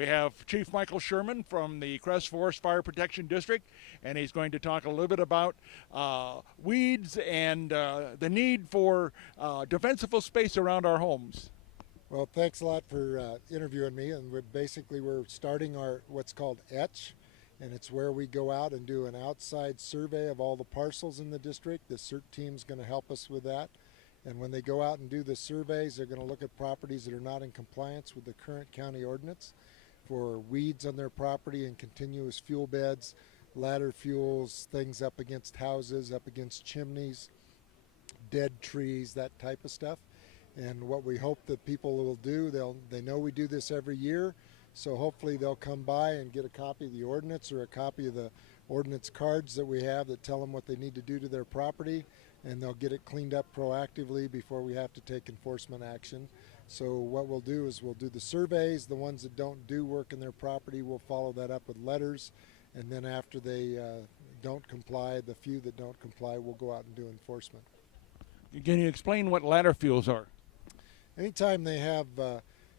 We have Chief Michael Sherman from the Crest Forest Fire Protection District, and he's going to talk a little bit about weeds and the need for defensible space around our homes. Well, thanks a lot for interviewing me. And we're starting our what's called etch, and it's where we go out and do an outside survey of all the parcels in the district. The CERT team's going to help us with that. And when they go out and do the surveys, they're going to look at properties that are not in compliance with the current county ordinance for weeds on their property and continuous fuel beds, ladder fuels, things up against houses, up against chimneys, dead trees, that type of stuff. And what we hope that people will do, they know we do this every year, so hopefully they'll come by and get a copy of the ordinance or a copy of the ordinance cards that we have that tell them what they need to do to their property, and they'll get it cleaned up proactively before we have to take enforcement action. So what we'll do is we'll do the surveys. The ones that don't do work in their property, we'll follow that up with letters, and then after they don't comply, the few that don't comply, we'll go out and do enforcement. Can you explain what ladder fuels are? Anytime they have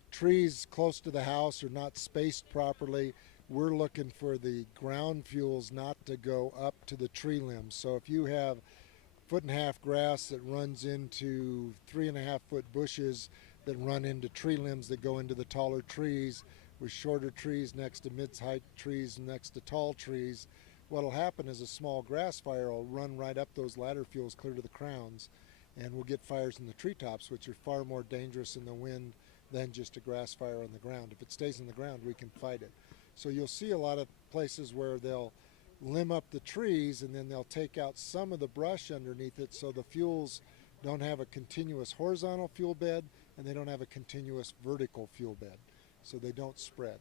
trees close to the house or not spaced properly, we're looking for the ground fuels not to go up to the tree limbs. So if you have 1.5 foot grass that runs into 3.5 foot bushes that run into tree limbs that go into the taller trees, with shorter trees next to mid-height trees next to tall trees, what'll happen is a small grass fire will run right up those ladder fuels clear to the crowns, and we'll get fires in the treetops, which are far more dangerous in the wind than just a grass fire on the ground. If it stays in the ground, we can fight it. So you'll see a lot of places where they'll limb up the trees and then they'll take out some of the brush underneath it, so the fuels don't have a continuous horizontal fuel bed and they don't have a continuous vertical fuel bed, so they don't spread.